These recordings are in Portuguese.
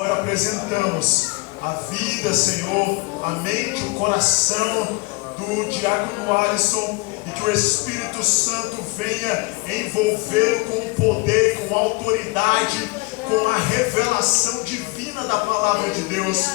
Agora apresentamos a vida, Senhor, a mente, o coração do diácono Alisson, e que o Espírito Santo venha envolvê-lo com poder, com autoridade, com a revelação divina da palavra de Deus.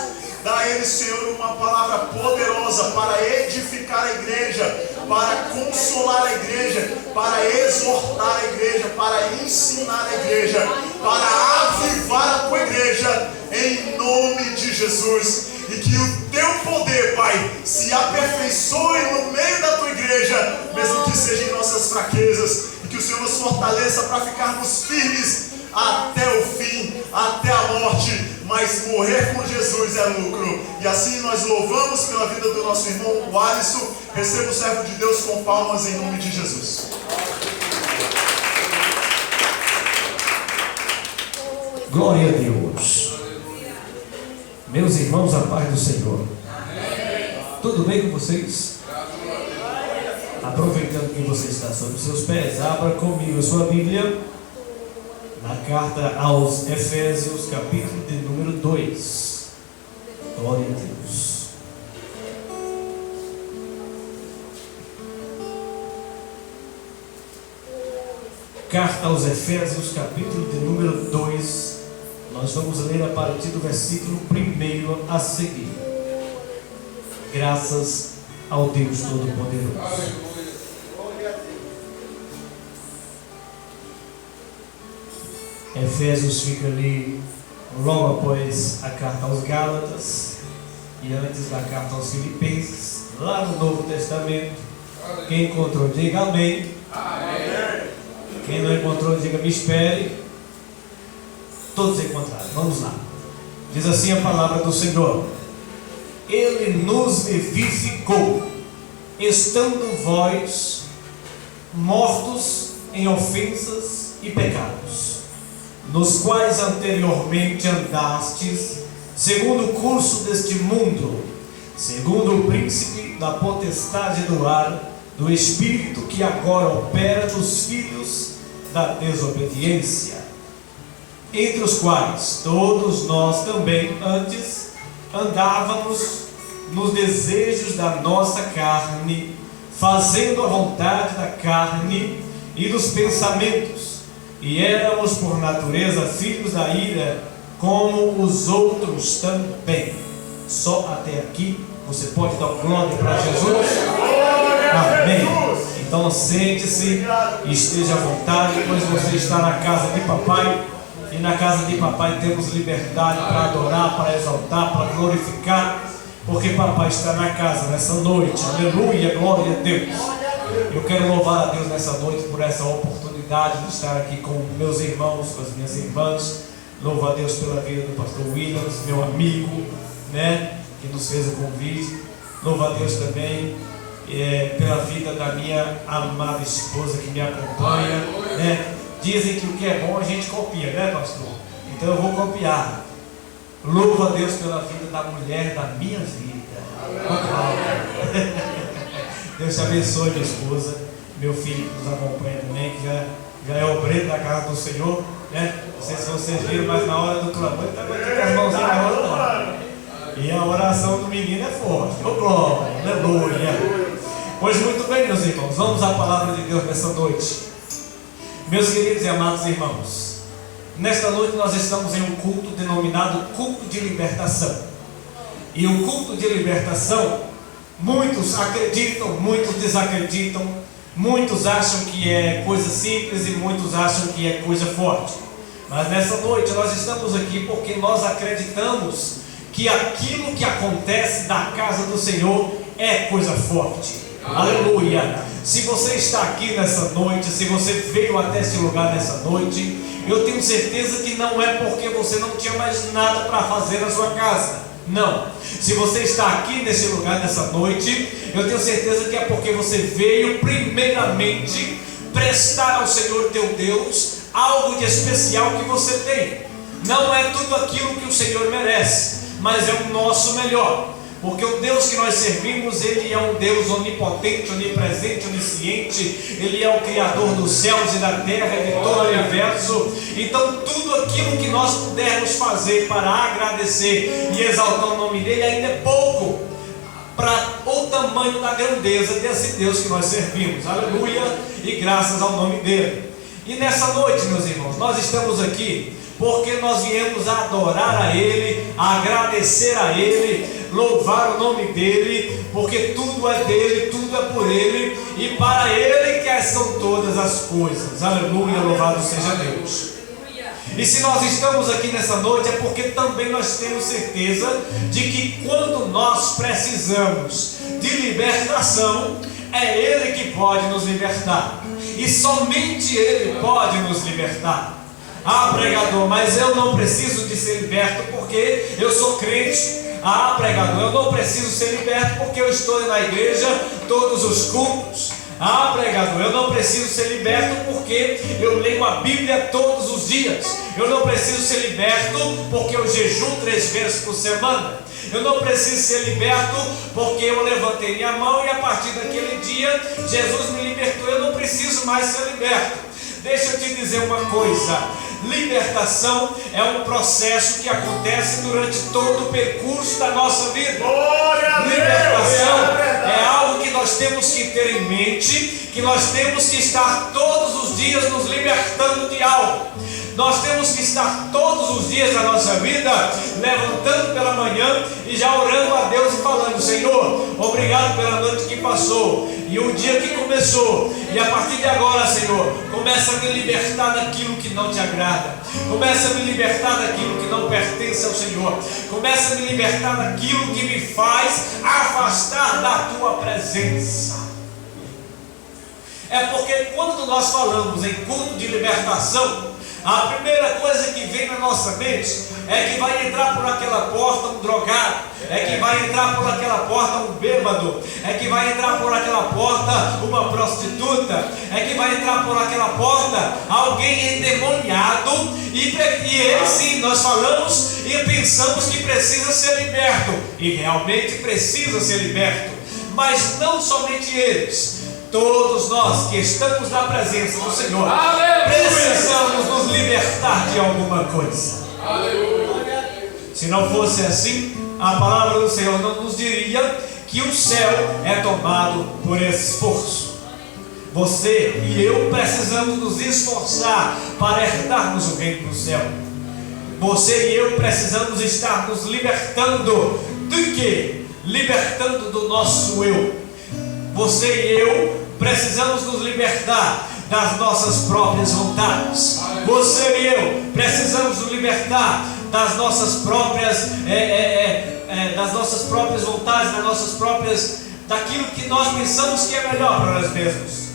Dá a ele, Senhor, uma palavra poderosa para edificar a igreja, para consolar a igreja, para exortar a igreja, para ensinar a igreja, para avivar a tua igreja, em nome de Jesus. E que o teu poder, Pai, se aperfeiçoe no meio da tua igreja, mesmo que seja em nossas fraquezas, e que o Senhor nos fortaleça para ficarmos firmes até o fim, até a morte. Mas morrer com Jesus é lucro. E assim nós louvamos pela vida do nosso irmão, o Alisson. Receba o servo de Deus com palmas em nome de Jesus. Glória a Deus. Meus irmãos, a paz do Senhor. Tudo bem com vocês? Aproveitando que você está sobre os seus pés, abra comigo a sua Bíblia na carta aos Efésios, capítulo de número 2. Glória a Deus. Carta aos Efésios, capítulo de número 2. Nós vamos ler a partir do versículo 1 a seguir. Graças ao Deus Todo-Poderoso. Efésios fica ali logo após a carta aos Gálatas e antes da carta aos Filipenses, lá no Novo Testamento. Quem encontrou, diga amém. Amém. Quem não encontrou, diga me espere. Todos encontraram, vamos lá. Diz assim a palavra do Senhor: Ele nos vivificou, estando vós mortos em ofensas e pecados, nos quais anteriormente andastes, segundo o curso deste mundo, segundo o príncipe da potestade do ar, do espírito que agora opera nos filhos da desobediência, entre os quais todos nós também antes andávamos nos desejos da nossa carne, fazendo a vontade da carne e dos pensamentos, e éramos por natureza filhos da ira, como os outros também. Só até aqui. Você pode dar glória para Jesus? Amém. Então sente-se e esteja à vontade, pois você está na casa de papai, e na casa de papai temos liberdade para adorar, para exaltar, para glorificar, porque papai está na casa nessa noite. Aleluia, glória a Deus. Eu quero louvar a Deus nessa noite por essa oportunidade de estar aqui com meus irmãos, com as minhas irmãs. Louvo a Deus pela vida do pastor Williams, meu amigo, né, que nos fez o convite. Louvo a Deus também pela vida da minha amada esposa que me acompanha, né? Dizem que o que é bom a gente copia, né, pastor? Então eu vou copiar. Louvo a Deus pela vida da mulher da minha vida. Deus te abençoe, minha esposa, meu filho que nos acompanha também, que já é obreiro da casa do Senhor, né? Não sei se vocês viram, mas na hora do clamor ele está batendo as mãozinhas na hora. E a oração do menino é forte. Ô glória, aleluia. Pois muito bem, meus irmãos, vamos à palavra de Deus nessa noite. Meus queridos e amados irmãos, nesta noite nós estamos em um culto denominado culto de libertação. E o culto de libertação, muitos acreditam, muitos desacreditam, muitos acham que é coisa simples e muitos acham que é coisa forte. Mas nessa noite nós estamos aqui porque nós acreditamos que aquilo que acontece na casa do Senhor é coisa forte. Aleluia. Se você está aqui nessa noite, se você veio até este lugar nessa noite, eu tenho certeza que não é porque você não tinha mais nada para fazer na sua casa. Não. Se você está aqui nesse lugar nessa noite, eu tenho certeza que é porque você veio primeiramente prestar ao Senhor teu Deus algo de especial que você tem. Não é tudo aquilo que o Senhor merece, mas é o nosso melhor. Porque o Deus que nós servimos, Ele é um Deus onipotente, onipresente, onisciente. Ele é o Criador dos céus e da terra e de todo o universo. Então tudo aquilo que nós pudermos fazer para agradecer e exaltar o nome dEle ainda é pouco para o tamanho da grandeza desse Deus que nós servimos. Aleluia e graças ao nome dEle. E nessa noite, meus irmãos, nós estamos aqui porque nós viemos a adorar a Ele, a agradecer a Ele, louvar o nome dEle, porque tudo é dEle, tudo é por Ele, e para Ele que são todas as coisas. Aleluia, louvado seja Deus. E se nós estamos aqui nessa noite é porque também nós temos certeza de que quando nós precisamos de libertação, é Ele que pode nos libertar, e somente Ele pode nos libertar. Ah, pregador, mas eu não preciso de ser liberto porque eu sou crente. Ah, pregador, eu não preciso ser liberto porque eu estou na igreja todos os cultos. Ah, pregador, eu não preciso ser liberto porque eu leio a Bíblia todos os dias. Eu não preciso ser liberto porque eu jejuo 3 vezes por semana. Eu não preciso ser liberto porque eu levantei minha mão e a partir daquele dia Jesus me libertou. Eu não preciso mais ser liberto. Deixa eu te dizer uma coisa: libertação é um processo que acontece durante todo o percurso da nossa vida. Libertação é algo que nós temos que ter em mente, que nós temos que estar todos os dias nos libertando de algo. Nós temos que estar todos os dias da nossa vida levantando pela manhã e já orando a Deus e falando: Senhor, obrigado pela noite que passou e o dia que começou, e a partir de agora, Senhor, começa a me libertar daquilo que não te agrada, começa a me libertar daquilo que não pertence ao Senhor, começa a me libertar daquilo que me faz afastar da tua presença. É porque quando nós falamos em culto de libertação, a primeira coisa que vem na nossa mente é que vai entrar por aquela porta um drogado, é que vai entrar por aquela porta um bêbado, é que vai entrar por aquela porta uma prostituta, é que vai entrar por aquela porta alguém endemoniado, e ele sim, nós falamos e pensamos que precisa ser liberto, e realmente precisa ser liberto, mas não somente eles. Todos nós que estamos na presença do Senhor, precisamos nos libertar de alguma coisa. Se não fosse assim, a palavra do Senhor não nos diria que o céu é tomado por esse esforço. Você e eu precisamos nos esforçar para herdarmos o reino do céu. Você e eu precisamos estar nos libertando de quê? Libertando do nosso eu. Você e eu precisamos nos libertar das nossas próprias vontades. Você e eu precisamos nos libertar das nossas próprias vontades, das nossas próprias, daquilo que nós pensamos que é melhor para nós mesmos.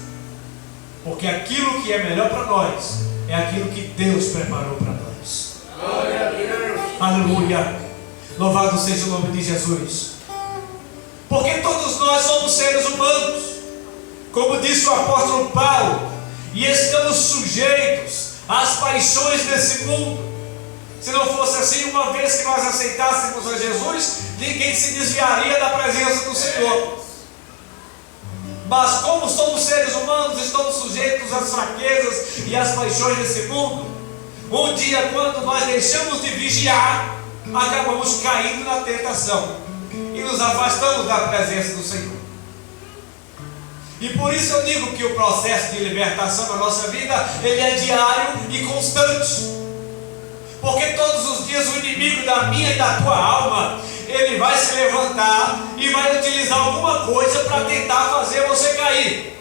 Porque aquilo que é melhor para nós é aquilo que Deus preparou para nós. Glória a Deus. Aleluia. Louvado seja o nome de Jesus. Porque todos nós somos seres humanos, como disse o apóstolo Paulo, e estamos sujeitos às paixões desse mundo. Se não fosse assim, uma vez que nós aceitássemos a Jesus, ninguém se desviaria da presença do Senhor. Mas como somos seres humanos, estamos sujeitos às fraquezas e às paixões desse mundo. Um dia, quando nós deixamos de vigiar, acabamos caindo na tentação e nos afastamos da presença do Senhor. E por isso eu digo que o processo de libertação na nossa vida, ele é diário e constante. Porque todos os dias o inimigo da minha e da tua alma, ele vai se levantar e vai utilizar alguma coisa para tentar fazer você cair,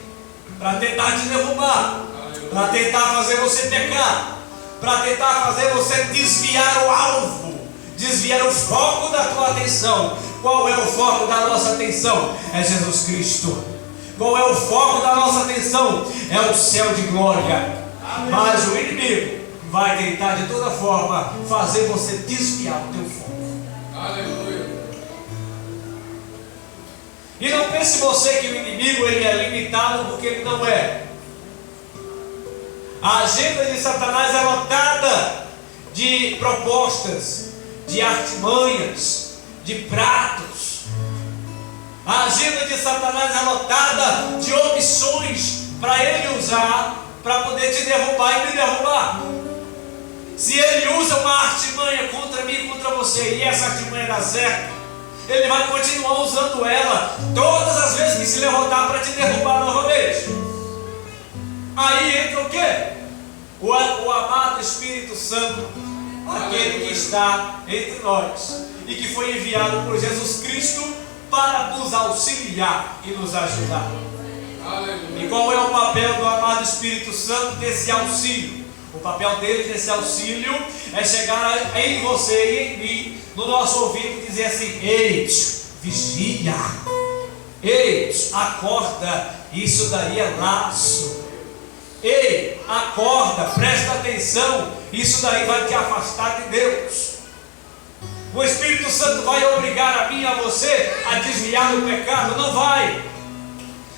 para tentar te derrubar, para tentar fazer você pecar, para tentar fazer você desviar o alvo, desviar o foco da tua atenção. Qual é o foco da nossa atenção? É Jesus Cristo. Qual é o foco da nossa atenção? É o céu de glória. Mas o inimigo vai tentar de toda forma fazer você desviar o teu foco. Aleluia. E não pense você que o inimigo ele é limitado, porque ele não é. A agenda de Satanás é lotada de propostas, de artimanhas, de pratos, A agenda de Satanás é lotada de opções para ele usar, para poder te derrubar e me derrubar. Se ele usa uma artimanha contra mim e contra você, e essa artimanha dá certo, ele vai continuar usando ela todas as vezes que se levantar para te derrubar novamente. Aí entra o quê? O amado Espírito Santo, aquele que está entre nós e que foi enviado por Jesus Cristo para nos auxiliar e nos ajudar. E qual é o papel do amado Espírito Santo nesse auxílio? O papel dele nesse auxílio é chegar em você e em mim, no nosso ouvido, e dizer assim: ei, vigia, ei, acorda, isso daí é laço. Ei, acorda, presta atenção, isso daí vai te afastar de Deus. O Espírito Santo vai obrigar a mim e a você a desviar do pecado? Não vai.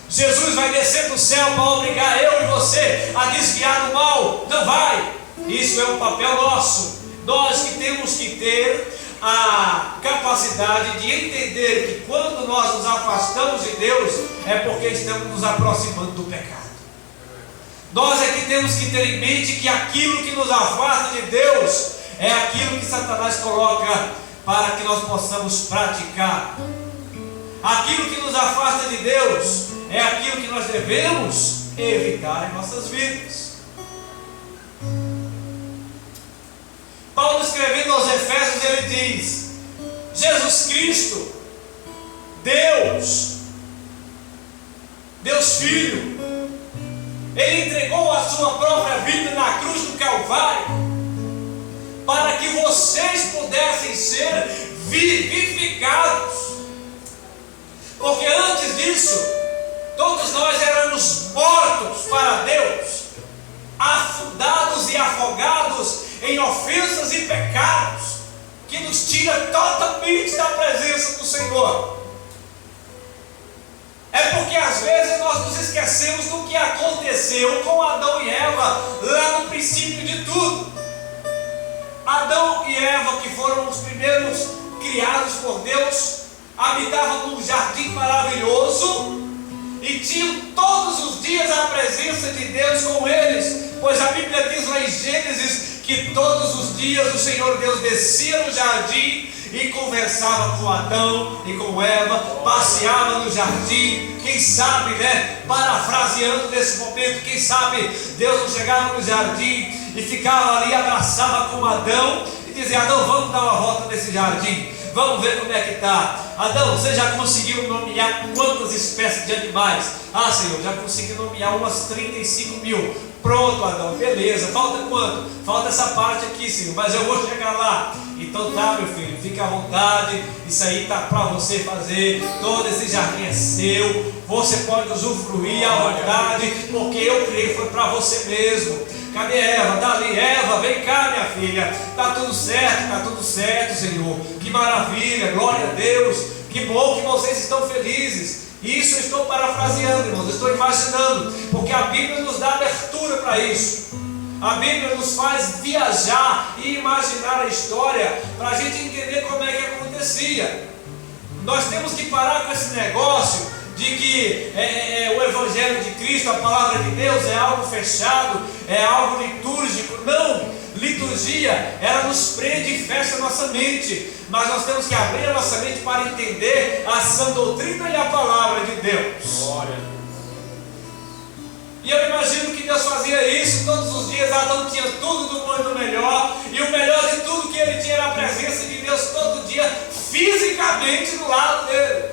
Jesus vai descer do céu para obrigar eu e você a desviar do mal? Não vai. Isso é um papel nosso. Nós que temos que ter a capacidade de entender que quando nós nos afastamos de Deus é porque estamos nos aproximando do pecado. Nós é que temos que ter em mente que aquilo que nos afasta de Deus é aquilo que Satanás coloca para que nós possamos praticar. Aquilo que nos afasta de Deus é aquilo que nós devemos evitar em nossas vidas. Paulo, escrevendo aos Efésios, ele diz: Jesus Cristo, Deus Filho, Ele entregou a sua própria vida na cruz do Calvário para que vocês pudessem ser vivificados. Porque antes disso, todos nós éramos mortos para Deus, afundados e afogados em ofensas e pecados, que nos tira totalmente da presença do Senhor. É porque às vezes nós nos esquecemos do que aconteceu com Adão e Eva lá no princípio de tudo. Adão e Eva, que foram os primeiros criados por Deus, habitavam num jardim maravilhoso e tinham todos os dias a presença de Deus com eles, pois a Bíblia diz lá em Gênesis que todos os dias o Senhor Deus descia no jardim e conversava com Adão e com Eva, passeava no jardim. Quem sabe, parafraseando nesse momento, quem sabe Deus não chegava no jardim e ficava ali, abraçava com Adão e dizia: Adão, vamos dar uma volta nesse jardim, vamos ver como é que está. Adão, você já conseguiu nomear quantas espécies de animais? Ah, Senhor, já consegui nomear umas 35 mil. Pronto, Adão, beleza. Falta quanto? Falta essa parte aqui, Senhor, mas eu vou chegar lá. Então tá, meu filho, fica à vontade. Isso aí tá para você fazer. Todo esse jardim é seu. Você pode usufruir à vontade, porque eu criei, foi para você mesmo. Cadê Eva? Tá ali, Eva, vem cá, minha filha. Tá tudo certo, Senhor. Que maravilha, glória a Deus. Que bom que vocês estão felizes. Isso eu estou parafraseando, irmãos, estou imaginando, porque a Bíblia nos dá abertura para isso. A Bíblia nos faz viajar e imaginar a história para a gente entender como é que acontecia. Nós temos que parar com esse negócio de que o Evangelho de Cristo, a palavra de Deus, é algo fechado, é algo litúrgico. Não! Liturgia, ela nos prende e fecha a nossa mente, mas nós temos que abrir a nossa mente para entender a sã doutrina e a palavra de Deus. Glória. E eu imagino que Deus fazia isso todos os dias. Adão tinha tudo do bom e do melhor, e o melhor de tudo que ele tinha era a presença de Deus todo dia, fisicamente do lado dele.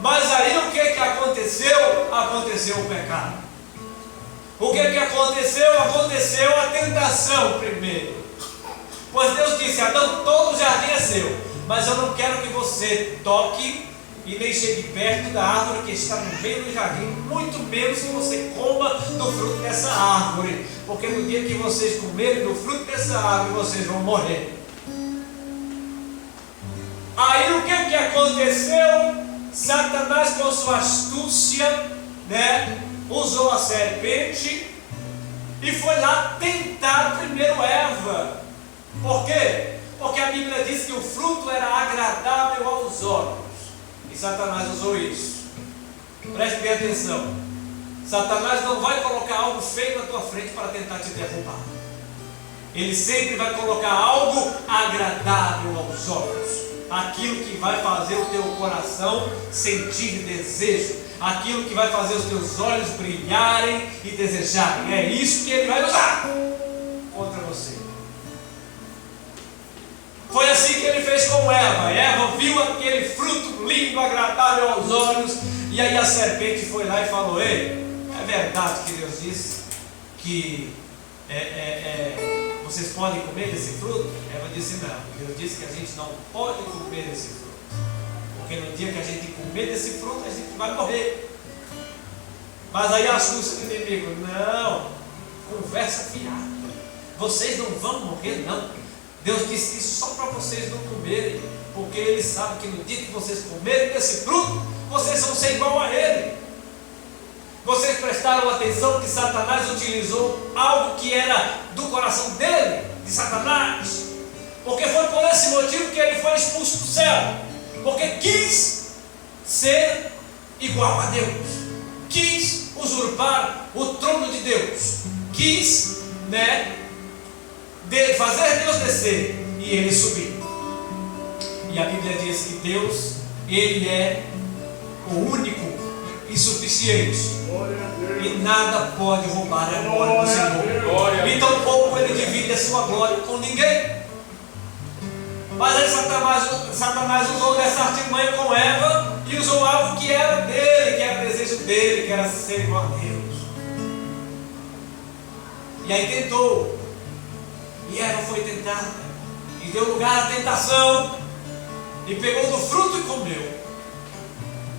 Mas aí o que aconteceu? Aconteceu o pecado. O que aconteceu? Aconteceu a tentação primeiro. Pois Deus disse: Adão, todo o jardim é seu, mas eu não quero que você toque e nem chegue perto da árvore que está no meio do jardim, muito menos que você coma do fruto dessa árvore, porque no dia que vocês comerem do fruto dessa árvore, vocês vão morrer. Aí o que aconteceu? Satanás, com sua astúcia, usou a serpente e foi lá tentar primeiro Eva. Por quê? Porque a Bíblia diz que o fruto era agradável aos olhos E Satanás usou isso. Preste bem atenção. Satanás não vai colocar algo feio na tua frente para tentar te derrubar. Ele sempre vai colocar algo agradável aos olhos. Aquilo que vai fazer o teu coração sentir desejo. Aquilo que vai fazer os teus olhos brilharem e desejarem. É isso que ele vai usar contra você. Foi assim que ele fez com Eva. Eva viu aquele fruto lindo, agradável aos olhos. E aí a serpente foi lá e falou: ei, é verdade que Deus disse que vocês podem comer desse fruto? Eva disse: não. Deus disse que a gente não pode comer desse fruto, porque no dia que a gente comer desse fruto, a gente vai morrer. Mas aí a astúcia do inimigo: não, conversa fiada, vocês não vão morrer não. Deus disse isso só para vocês não comerem, porque Ele sabe que no dia que vocês comerem desse fruto, vocês vão ser igual a Ele. Vocês prestaram atenção que Satanás utilizou algo que era do coração dele, de Satanás? Porque foi por esse motivo que ele foi expulso do céu. Porque quis ser igual a Deus, quis usurpar o trono de Deus, quis fazer Deus descer e ele subir. E a Bíblia diz que Deus, Ele é o único e suficiente, e nada pode roubar a glória do Senhor, e tampouco Ele divide a sua glória com ninguém. Mas aí Satanás usou dessa artimanha com Eva e usou algo que era dele, que era desejo dele, que era ser igual a Deus. E aí tentou, e Eva foi tentada e deu lugar à tentação, e pegou do fruto e comeu.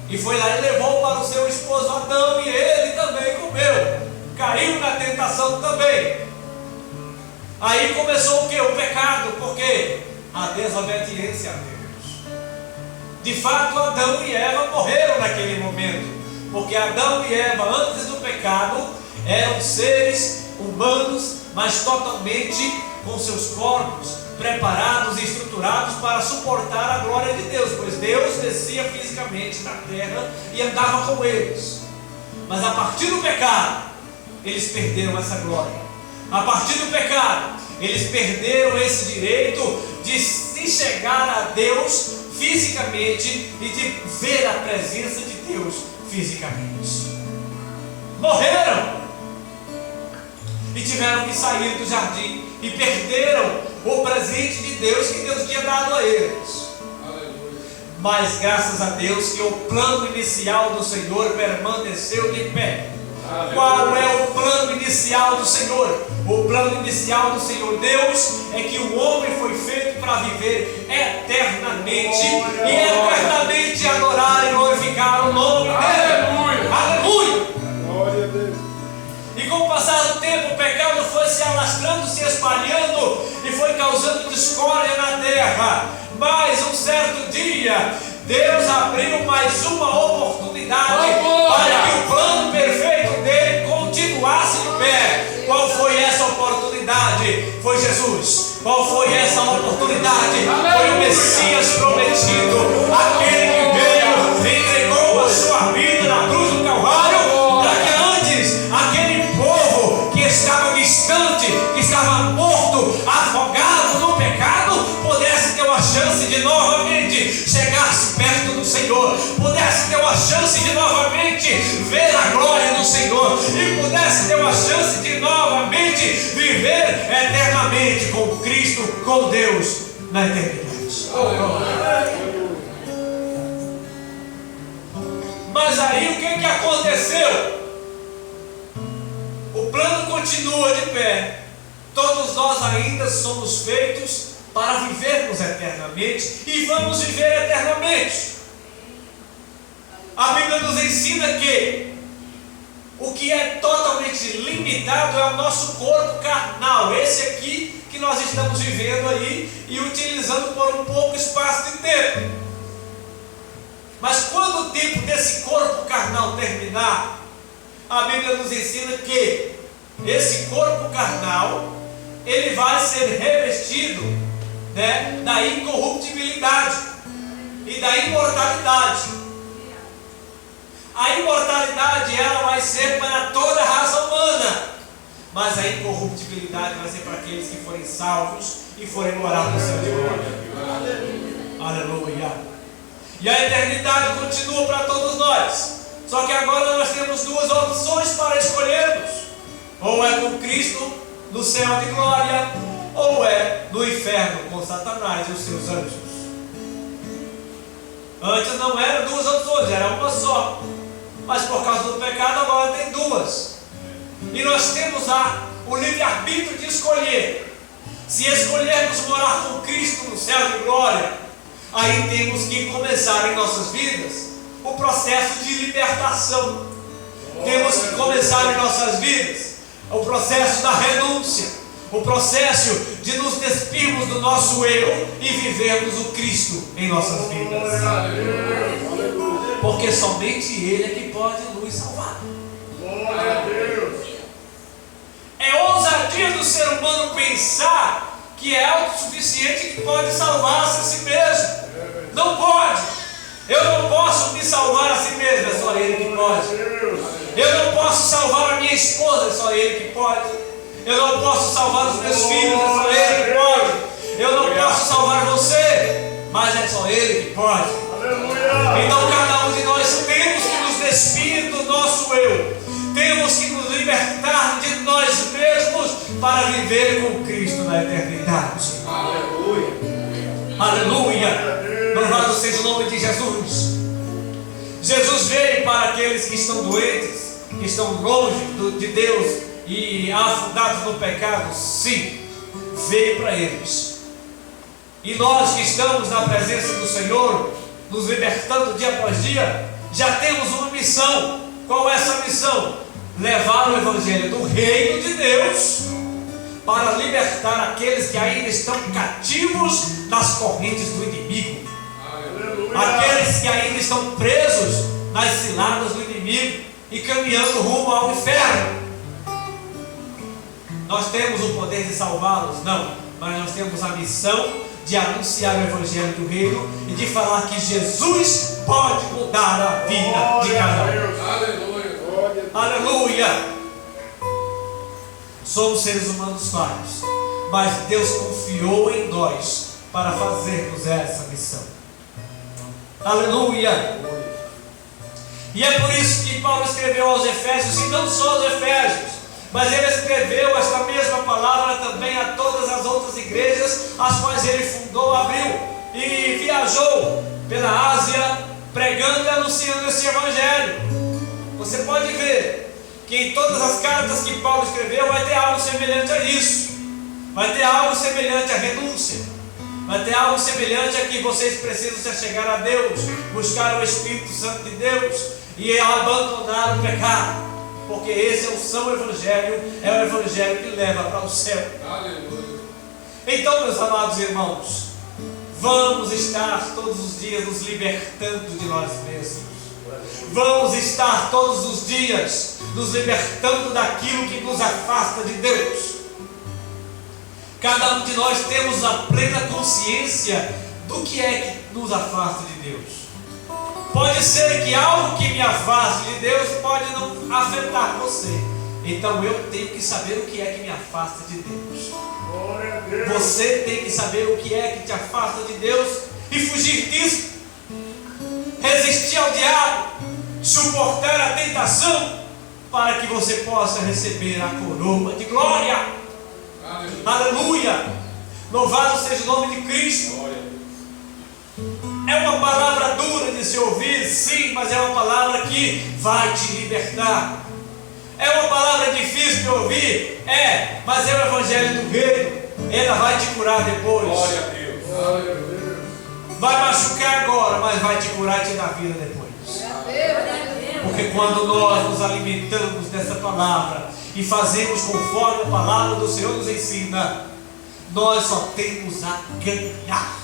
E foi lá e levou para o seu esposo Adão, e ele também comeu. Caiu na tentação também. Aí começou o que? O pecado, porque a desobediência a Deus. De fato, Adão e Eva morreram naquele momento, porque Adão e Eva, antes do pecado, eram seres humanos, mas totalmente com seus corpos preparados e estruturados para suportar a glória de Deus, pois Deus descia fisicamente na terra e andava com eles. Mas a partir do pecado, eles perderam essa glória. A partir do pecado, eles perderam esse direito de se chegar a Deus fisicamente e de ver a presença de Deus fisicamente. Morreram e tiveram que sair do jardim e perderam o presente de Deus que Deus tinha dado a eles. Aleluia. Mas graças a Deus que o plano inicial do Senhor permaneceu de pé. Aleluia. Qual é o plano inicial do Senhor? O plano inicial do Senhor Deus é que o homem foi feito para viver eternamente e eternamente adorar e glorificar o nome dele. Aleluia. Aleluia. Glória a Deus. E com o passar do tempo, o pecado foi se alastrando, se espalhando e foi causando discórdia na terra. Mas um certo dia, Deus abriu mais uma oportunidade para que o plano perfeito dele continuasse de pé. Qual foi essa oportunidade? Foi Jesus. Qual foi essa oportunidade? Foi o Messias prometido, aquele que veio e entregou a sua vida na cruz do Calvário, para que antes aquele povo que estava distante, que estava morto, afogado no pecado, pudesse ter uma chance de novamente chegar-se perto do Senhor, pudesse ter uma chance de novamente ver a glória do Senhor e pudesse ter uma chance de novamente viver eternamente com Cristo, com Deus na eternidade. Mas aí o que aconteceu? O plano continua de pé. Todos nós ainda somos feitos para vivermos eternamente e vamos viver eternamente. A Bíblia nos ensina que o que é totalmente limitado é o nosso corpo carnal, esse aqui que nós estamos vivendo aí e utilizando por um pouco espaço de tempo. Mas quando o tempo desse corpo carnal terminar, a Bíblia nos ensina que esse corpo carnal, ele vai ser revestido, da incorruptibilidade e da imortalidade. A imortalidade ela vai ser para toda a raça humana, mas a incorruptibilidade vai ser para aqueles que forem salvos e forem morar no céu de glória. Aleluia. E a eternidade continua para todos nós. Só que agora nós temos duas opções para escolhermos: ou é com Cristo no céu de glória, ou é no inferno com Satanás e os seus anjos. Antes não eram duas opções, era uma só. Mas por causa do pecado agora tem duas. E nós temos o livre-arbítrio de escolher. Se escolhermos morar com Cristo no céu de glória, aí temos que começar em nossas vidas o processo de libertação. Temos que começar em nossas vidas o processo da renúncia, o processo de nos despirmos do nosso eu e vivermos o Cristo em nossas vidas. Porque somente Ele é que pode nos salvar. Glória a Deus. É ousadia do ser humano pensar que é autossuficiente e que pode salvar-se a si mesmo. Não pode. Eu não posso me salvar a si mesmo, é só Ele que pode. Eu não posso salvar a minha esposa, é só Ele que pode. Eu não posso salvar os meus filhos, é só Ele que pode. Eu não posso salvar você, mas é só Ele que pode. Então cada um de nós temos que nos despir do nosso eu. Temos que nos libertar de nós mesmos para viver com Cristo na eternidade. Aleluia. Aleluia. Louvado seja o nome de Jesus. Jesus veio para aqueles que estão doentes, que estão longe de Deus e afundados no pecado. Sim, veio para eles. E nós que estamos na presença do Senhor, nos libertando dia após dia, já temos uma missão. Qual é essa missão? Levar o Evangelho do Reino de Deus para libertar aqueles que ainda estão cativos nas correntes do inimigo. Aqueles que ainda estão presos nas ciladas do inimigo e caminhando rumo ao inferno. Nós temos o poder de salvá-los? Não, mas nós temos a missão de anunciar o Evangelho do Reino e de falar que Jesus pode mudar a vida de cada um. Aleluia. Aleluia. Somos seres humanos falhos, mas Deus confiou em nós para fazermos essa missão. Aleluia. E é por isso que Paulo escreveu aos Efésios, e não só aos Efésios, mas ele escreveu esta mesma palavra também a todas as outras igrejas, as quais ele fundou, abriu e viajou pela Ásia, pregando e anunciando esse Evangelho. Você pode ver que em todas as cartas que Paulo escreveu vai ter algo semelhante a isso. Vai ter algo semelhante à renúncia. Vai ter algo semelhante a que vocês precisam se achegar a Deus, buscar o Espírito Santo de Deus e abandonar o pecado. Porque esse é o São Evangelho, é o Evangelho que leva para o céu. Aleluia. Então, meus amados irmãos, vamos estar todos os dias nos libertando de nós mesmos. Vamos estar todos os dias nos libertando daquilo que nos afasta de Deus. Cada um de nós temos a plena consciência do que é que nos afasta de Deus. Pode ser que algo que me afaste de Deus pode não afetar você. Então eu tenho que saber o que é que me afasta de Deus. Você tem que saber o que é que te afasta de Deus e fugir disso. Resistir ao diabo, suportar a tentação, para que você possa receber a coroa de glória. Aleluia! Louvado seja o nome de Cristo. É uma palavra dura de se ouvir, sim, mas é uma palavra que vai te libertar. É uma palavra difícil de ouvir, mas é o Evangelho do Reino. Ela vai te curar depois. Glória a Deus. Vai machucar agora, mas vai te curar e te dar vida depois. Porque quando nós nos alimentamos dessa palavra e fazemos conforme a palavra do Senhor nos ensina, nós só temos a ganhar.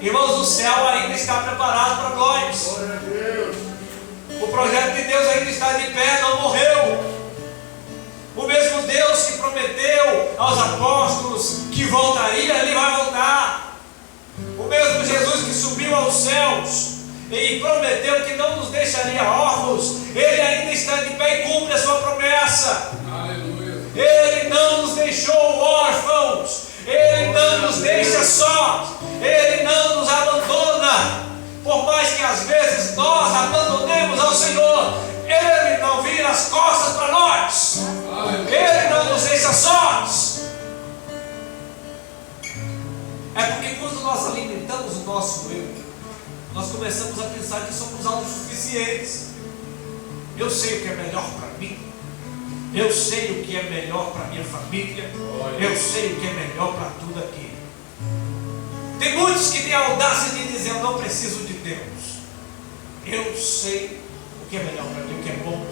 Irmãos, o céu ainda está preparado para nós. O projeto de Deus ainda está de pé, não morreu. O mesmo Deus que prometeu aos apóstolos que voltaria, Ele vai voltar. O mesmo Jesus que subiu aos céus, e prometeu que não nos deixaria órfãos, Ele ainda está de pé e cumpre a sua promessa. Aleluia. Ele não nos deixou órfãos, Ele não nos deixa sós, Ele não nos abandona. Por mais que às vezes nós abandonemos ao Senhor, Ele não vira as costas para nós. Ele não nos deixa sós. É porque quando nós alimentamos o nosso eu, nós começamos a pensar que somos autossuficientes. Eu sei o que é melhor para mim, eu sei o que é melhor para minha família, eu sei o que é melhor para tudo aqui. Tem muitos que têm a audácia de dizer: eu não preciso de Deus, eu sei o que é melhor para mim, o que é bom,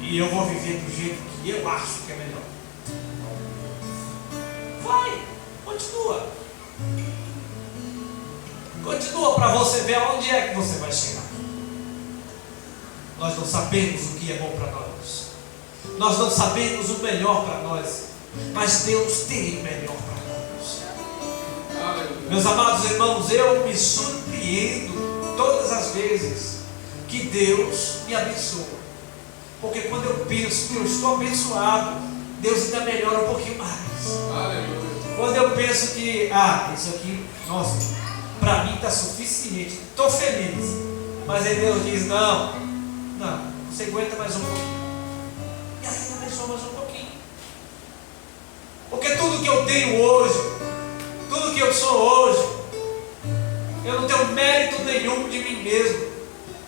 e eu vou viver do jeito que eu acho que é melhor. Vai, continua. Continua para você ver aonde é que você vai chegar. Nós não sabemos o que é bom para nós, nós não sabemos o melhor para nós, mas Deus tem o melhor para nós. Meus amados irmãos, eu me surpreendo todas as vezes que Deus me abençoa, porque quando eu penso que eu estou abençoado, Deus ainda melhora um pouquinho mais. Quando eu penso que, isso aqui, nossa, para mim está suficiente, estou feliz, mas aí Deus diz: não, você aguenta mais um pouquinho, e ainda abençoa mais um pouquinho, porque tudo que eu tenho hoje, tudo que eu sou hoje, eu não tenho mérito nenhum de mim mesmo,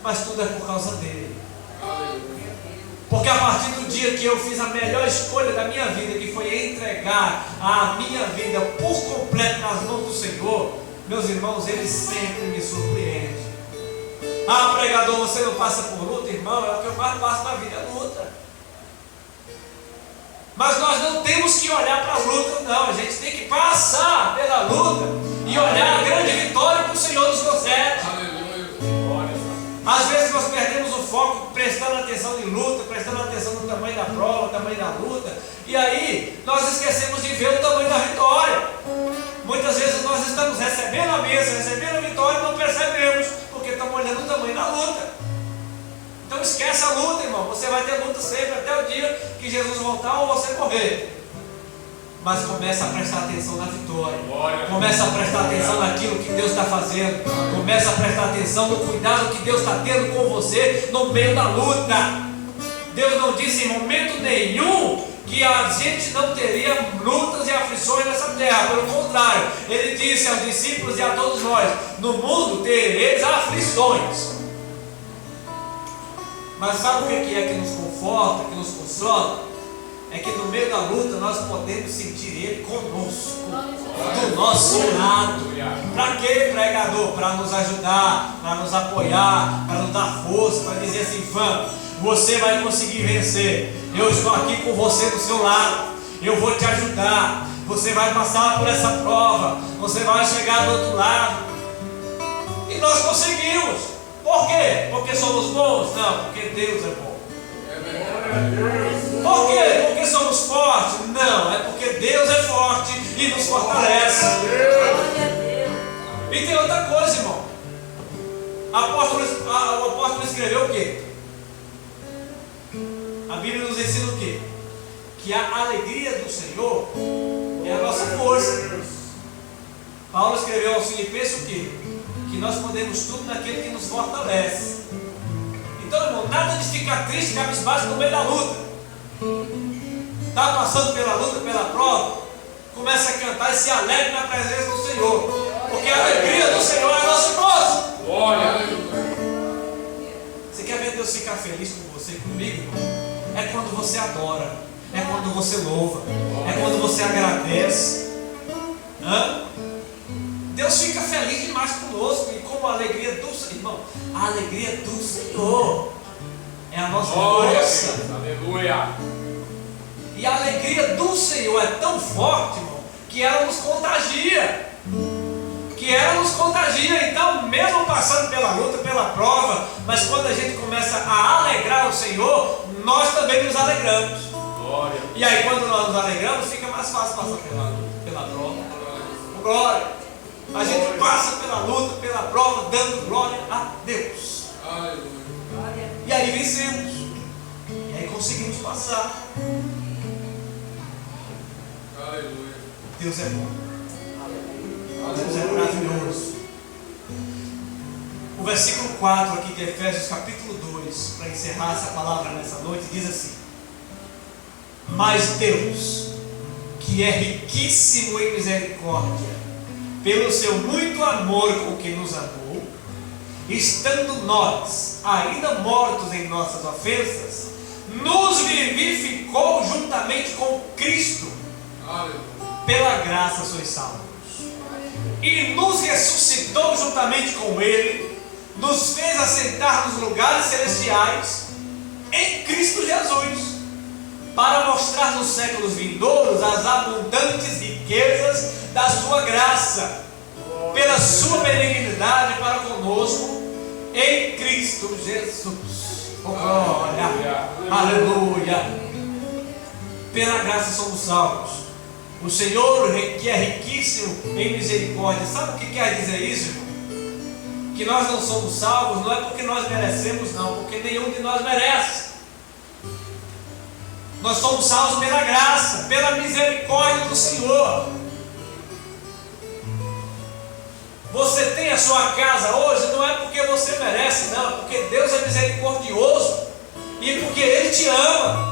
mas tudo é por causa dele. Porque a partir do dia que eu fiz a melhor escolha da minha vida, que foi entregar a minha vida por completo nas mãos do Senhor, meus irmãos, Ele sempre me surpreende. Pregador, você não passa por luta? Irmão, é o que eu mais passo na vida, é luta. Mas nós não temos que olhar para a luta, não. A gente tem que passar pela luta e olhar a grande vitória que o Senhor nos concede. Às vezes nós perdemos o foco prestando atenção em luta, prestando atenção no tamanho da prova, no tamanho da luta, e aí nós esquecemos de ver o tamanho da vitória. Muitas vezes nós estamos recebendo a bênção, recebendo a vitória e não percebemos, porque estamos olhando o tamanho da luta. Então esquece a luta, irmão. Você vai ter luta sempre até o dia que Jesus voltar ou você morrer. Mas começa a prestar atenção na vitória. Começa a prestar atenção naquilo que Deus está fazendo. Começa a prestar atenção no cuidado que Deus está tendo com você no meio da luta. Deus não disse em momento nenhum que a gente não teria lutas e aflições nessa terra. Pelo contrário, Ele disse aos discípulos e a todos nós: no mundo tereis aflições. Mas sabe o que é que nos conforta, que nos consola? É que no meio da luta nós podemos sentir Ele conosco, do nosso lado. Para quê, pregador? Para nos ajudar, para nos apoiar, para nos dar força, para dizer assim: vamos, você vai conseguir vencer. Eu estou aqui com você do seu lado, eu vou te ajudar. Você vai passar por essa prova, você vai chegar do outro lado. E nós conseguimos. Por quê? Porque somos bons? Não, porque Deus é bom. Por quê? Porque somos fortes? Não, é porque Deus é forte e nos fortalece. E tem outra coisa, irmão. O apóstolo escreveu o quê? A Bíblia nos ensina o quê? Que a alegria do Senhor é a nossa força. Paulo escreveu aos Filipenses o quê? Que nós podemos tudo naquele que nos fortalece. Então, irmão, nada de ficar triste, cabisbaixo no meio da luta. Está passando pela luta, pela prova, comece a cantar e se alegre na presença do Senhor, porque a alegria do Senhor é a nossa força. Você quer ver Deus ficar feliz com você e comigo, irmão? É quando você adora, é quando você louva, é quando você agradece. Deus fica feliz demais conosco, e como a alegria do Senhor, irmão, a alegria do Senhor é a nossa força. Aleluia. E a alegria do Senhor é tão forte, irmão, que ela nos contagia. Então, mesmo passando pela luta, pela prova, mas quando a gente começa a alegrar o Senhor, nós também nos alegramos. Glória. E aí, quando nós nos alegramos, fica mais fácil passar pela luta, pela prova. Glória. A gente passa pela luta, pela prova, dando glória a Deus. Aleluia. E aí vencemos. E aí conseguimos passar. Aleluia. Deus é bom. Deus é maravilhoso. O versículo 4 aqui de Efésios capítulo 2, para encerrar essa palavra nessa noite, diz assim: mas Deus, que é riquíssimo em misericórdia, pelo seu muito amor com que nos amou, estando nós ainda mortos em nossas ofensas, nos vivificou juntamente com Cristo. Aleluia. Pela graça sois salvos. E nos ressuscitou juntamente com Ele, nos fez assentar nos lugares celestiais em Cristo Jesus, para mostrar nos séculos vindouros as abundantes riquezas da sua graça, pela sua benignidade para conosco em Cristo Jesus. Oh, glória! Aleluia! Pela graça somos salvos. O Senhor, que é riquíssimo em misericórdia, sabe o que quer dizer isso, irmão? Que nós não somos salvos não é porque nós merecemos, não, porque nenhum de nós merece. Nós somos salvos pela graça, pela misericórdia do Senhor. Você tem a sua casa hoje, não é porque você merece, não, é porque Deus é misericordioso e porque Ele te ama.